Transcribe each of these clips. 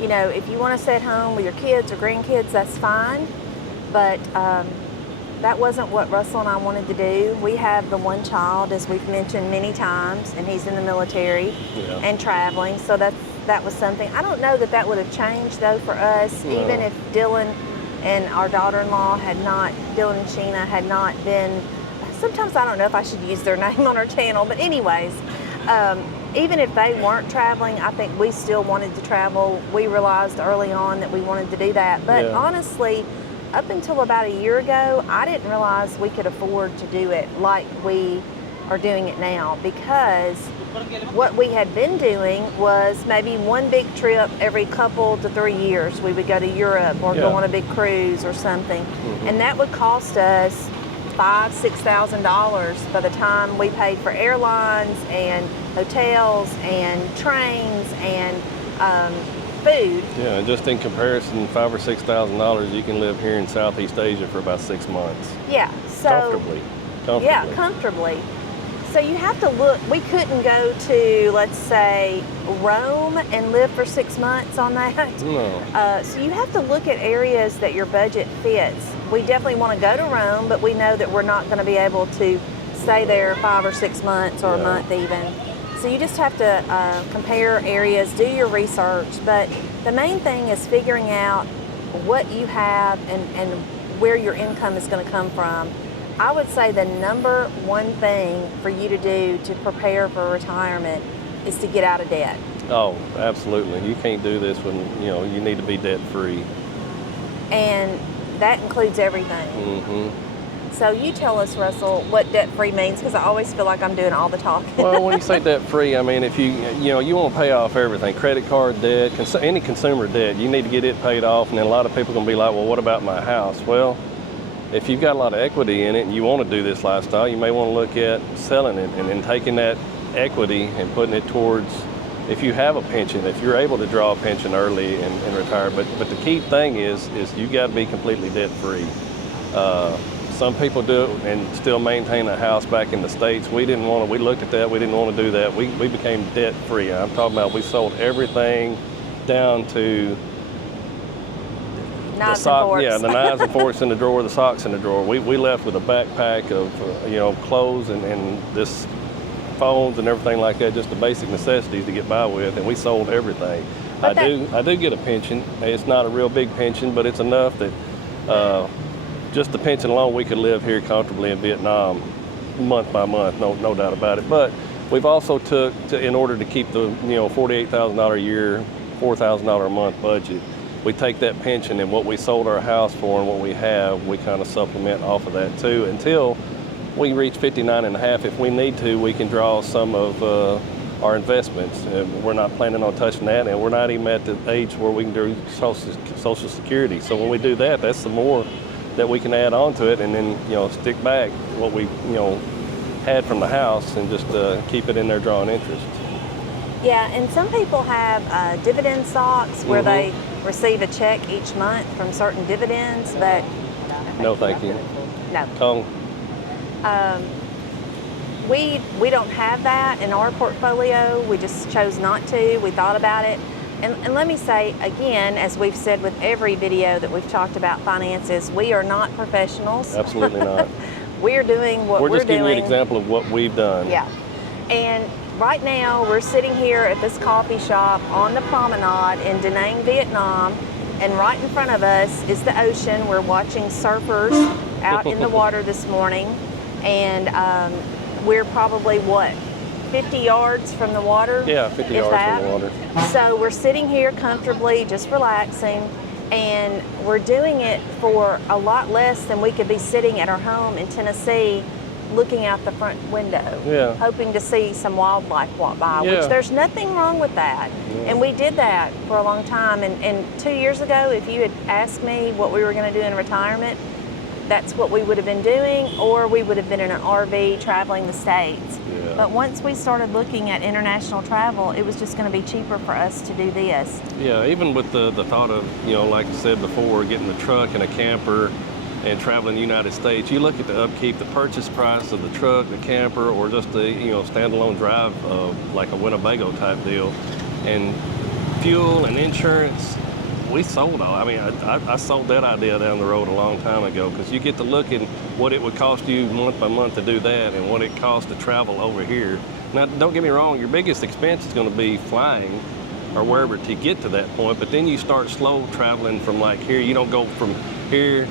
you know, if you want to sit home with your kids or grandkids, that's fine. But that wasn't what Russell and I wanted to do. We have the one child, as we've mentioned many times, and he's in the military and traveling. So that was something. I don't know that would have changed though for us, even if Dylan and our daughter-in-law Dylan and Sheena had not been. Sometimes I don't know if I should use their name on our channel, but anyways, even if they weren't traveling, I think we still wanted to travel. We realized early on that we wanted to do that. But honestly, up until about a year ago, I didn't realize we could afford to do it like we are doing it now, because what we had been doing was maybe one big trip every couple to 3 years. We would go to Europe or go on a big cruise or something. And that would cost us $5,000–6,000 by the time we paid for airlines and hotels and trains and food. Yeah, and just in comparison, $5,000 or $6,000, you can live here in Southeast Asia for about 6 months. Yeah, so comfortably. Yeah, comfortably. So you have to look. We couldn't go to, let's say, Rome and live for 6 months on that. No. So you have to look at areas that your budget fits. We definitely want to go to Rome, but we know that we're not going to be able to stay there 5 or 6 months or a month even. So you just have to compare areas, do your research. But the main thing is figuring out what you have and where your income is going to come from. I would say the number one thing for you to do to prepare for retirement is to get out of debt. Oh, absolutely. You can't do this when, you need to be debt free. And that includes everything. So you tell us, Russell, what debt free means, because I always feel like I'm doing all the talking. Well, when you say debt free, I mean, if you want to pay off everything, credit card debt, any consumer debt, you need to get it paid off. And then a lot of people are going to be like, well, what about my house? Well, if you've got a lot of equity in it and you want to do this lifestyle, you may want to look at selling it and then taking that equity and putting it towards, if you have a pension, if you're able to draw a pension early and retire. But the key thing is you got to be completely debt free. Some people do it and still maintain a house back in the States. We looked at that, we didn't want to do that. We became debt free. I'm talking about we sold everything down to knives and forks. Yeah, the knives and forks in the drawer, the socks in the drawer. We left with a backpack of clothes and this phones and everything like that, just the basic necessities to get by with, and we sold everything. I do get a pension. It's not a real big pension, but it's enough that just the pension alone, we could live here comfortably in Vietnam month by month, no doubt about it. But we've also in order to keep the $48,000 a year, $4,000 a month budget, we take that pension and what we sold our house for and what we have, we kind of supplement off of that too until we reach 59 and a half. If we need to, we can draw some of our investments. We're not planning on touching that, and we're not even at the age where we can do Social Security. So when we do that, that's some more that we can add on to it and then stick back what we had from the house and just keep it in there drawing interest. Yeah, and some people have dividend stocks where they receive a check each month from certain dividends, but no, thank you. No. Kong. We don't have that in our portfolio. We just chose not to. We thought about it. And let me say again, as we've said with every video that we've talked about finances, we are not professionals. Absolutely not. We're doing what we're doing. We're just giving you an example of what we've done. Yeah. And right now we're sitting here at this coffee shop on the promenade in Danang, Vietnam, and right in front of us is the ocean. We're watching surfers out in the water this morning, and we're probably 50 yards from the water? Yeah, 50 yards from the water. So we're sitting here comfortably, just relaxing, and we're doing it for a lot less than we could be sitting at our home in Tennessee looking out the front window, hoping to see some wildlife walk by, which there's nothing wrong with that. And we did that for a long time. And 2 years ago, if you had asked me what we were going to do in retirement, that's what we would have been doing, or we would have been in an RV traveling the States. But once we started looking at international travel, it was just going to be cheaper for us to do this. Yeah, even with the thought of, like I said before, getting a truck and a camper and traveling the United States, you look at the upkeep, the purchase price of the truck, the camper, or just the standalone drive, like a Winnebago type deal. And fuel and insurance, we sold all. I mean, I sold that idea down the road a long time ago, because you get to look at what it would cost you month by month to do that and what it costs to travel over here. Now, don't get me wrong, your biggest expense is going to be flying or wherever to get to that point, but then you start slow traveling from like here. You don't go from here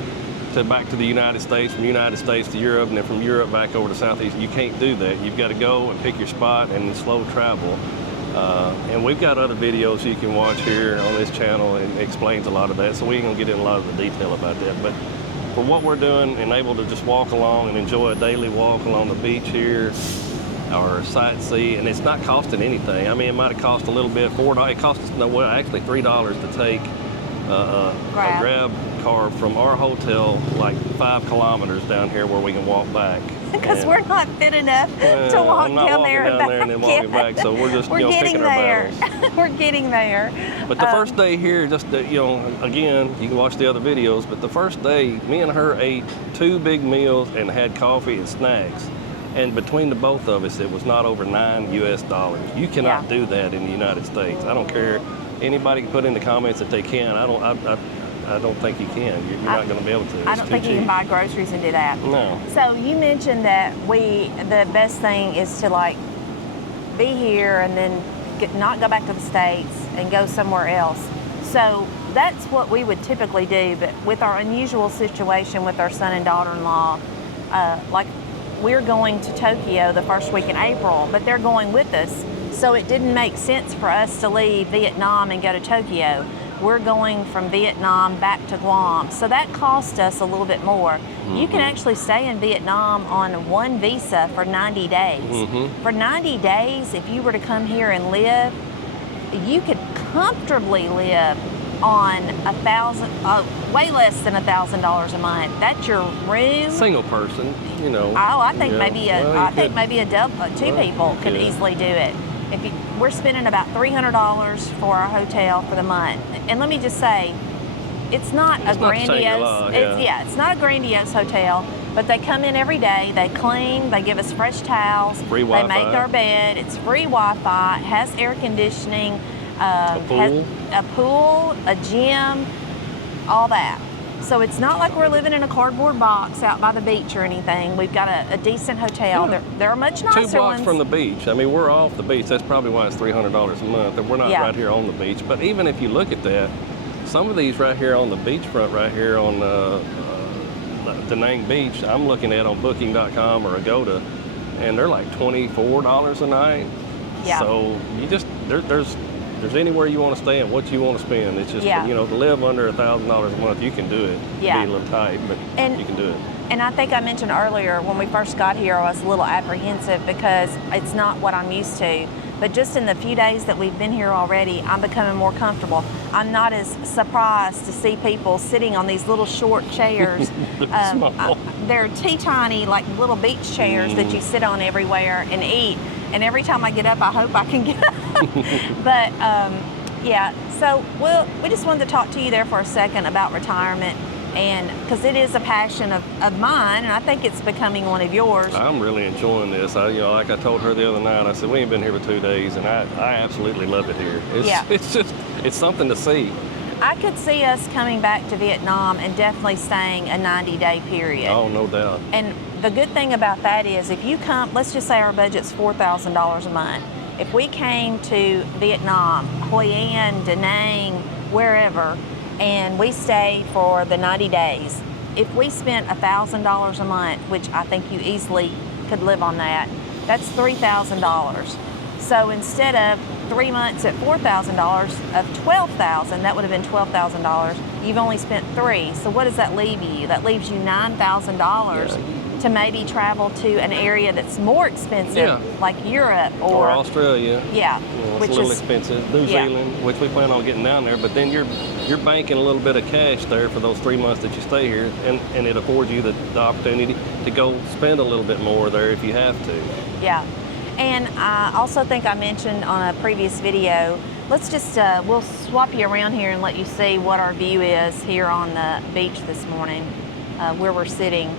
to back to the United States, from the United States to Europe, and then from Europe back over to Southeast. You can't do that. You've got to go and pick your spot and slow travel. And we've got other videos you can watch here on this channel, and it explains a lot of that, so we ain't gonna get in a lot of the detail about that. But for what we're doing and able to just walk along and enjoy a daily walk along the beach here, or sightsee, and it's not costing anything. I mean, it might have cost a little bit, $4. It cost us, no, well, actually $3 to take a grab car from our hotel like 5 kilometers down here where we can walk back. Because we're not fit enough to walk down there and then walking back, so we're just picking our battles. We're getting there. But the first day here, just again, you can watch the other videos, but the first day, me and her ate 2 big meals and had coffee and snacks. And between the both of us, it was not over $9 US. You cannot do that in the United States. I don't care. Anybody can put in the comments that they can. I don't think you can. You're not going to be able to. I don't think you can buy groceries and do that. No. So you mentioned that the best thing is to like be here and then not go back to the States and go somewhere else. So that's what we would typically do. But with our unusual situation with our son and daughter-in-law, like we're going to Tokyo the first week in April, but they're going with us. So it didn't make sense for us to leave Vietnam and go to Tokyo. We're going from Vietnam back to Guam. So that cost us a little bit more. Mm-hmm. You can actually stay in Vietnam on one visa for 90 days. Mm-hmm. For 90 days, if you were to come here and live, you could comfortably live on way less than $1,000 a month. That's your room. Single person, Oh, I think maybe two people could easily do it. We're spending about $300 for our hotel for the month, and let me just say, it's not a grandiose. It's not a grandiose hotel, but they come in every day. They clean. They give us fresh towels. Free Wi-Fi. They make our bed. It's free Wi-Fi. It has air conditioning. A pool, a gym, all that. So it's not like we're living in a cardboard box out by the beach or anything. We've got a decent hotel. Yeah. There are much nicer 2 blocks ones. from the beach. I mean, we're off the beach. That's probably why it's $300 a month. And we're not right here on the beach. But even if you look at that, some of these right here on the beachfront, right here on Danang Beach, I'm looking at on Booking.com or Agoda, and they're like $24 a night. Yeah. So you just there's anywhere you want to stay and what you want to spend. It's just to live under $1,000 a month, you can do it. Yeah. Be a little tight, but you can do it. And I think I mentioned earlier when we first got here, I was a little apprehensive because it's not what I'm used to. But just in the few days that we've been here already, I'm becoming more comfortable. I'm not as surprised to see people sitting on these little short chairs. They're teeny, like little beach chairs that you sit on everywhere and eat. And every time I get up, I hope I can get up. But so we just wanted to talk to you there for a second about retirement, and because it is a passion of mine, and I think it's becoming one of yours. I'm really enjoying this. Like I told her the other night, I said, we ain't been here for 2 days, and I absolutely love it here. It's something to see. I could see us coming back to Vietnam and definitely staying a 90-day period. Oh, no doubt. And the good thing about that is if you come, let's just say our budget's $4,000 a month. If we came to Vietnam, Hoi An, Da Nang, wherever, and we stayed for the 90 days, if we spent $1,000 a month, which I think you easily could live on that, that's $3,000. So instead of 3 months at $4,000 of $12,000, that would have been $12,000. You've only spent 3. So what does that leave you? That leaves you $9,000 to maybe travel to an area that's more expensive, like Europe or Australia. Which it's a little expensive. New Zealand, which we plan on getting down there. But then you're banking a little bit of cash there for those 3 months that you stay here, and it affords you the opportunity to go spend a little bit more there if you have to. Yeah. And I also think I mentioned on a previous video, let's just, we'll swap you around here and let you see what our view is here on the beach this morning, where we're sitting.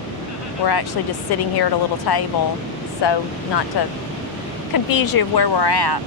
We're actually just sitting here at a little table, so not to confuse you of where we're at.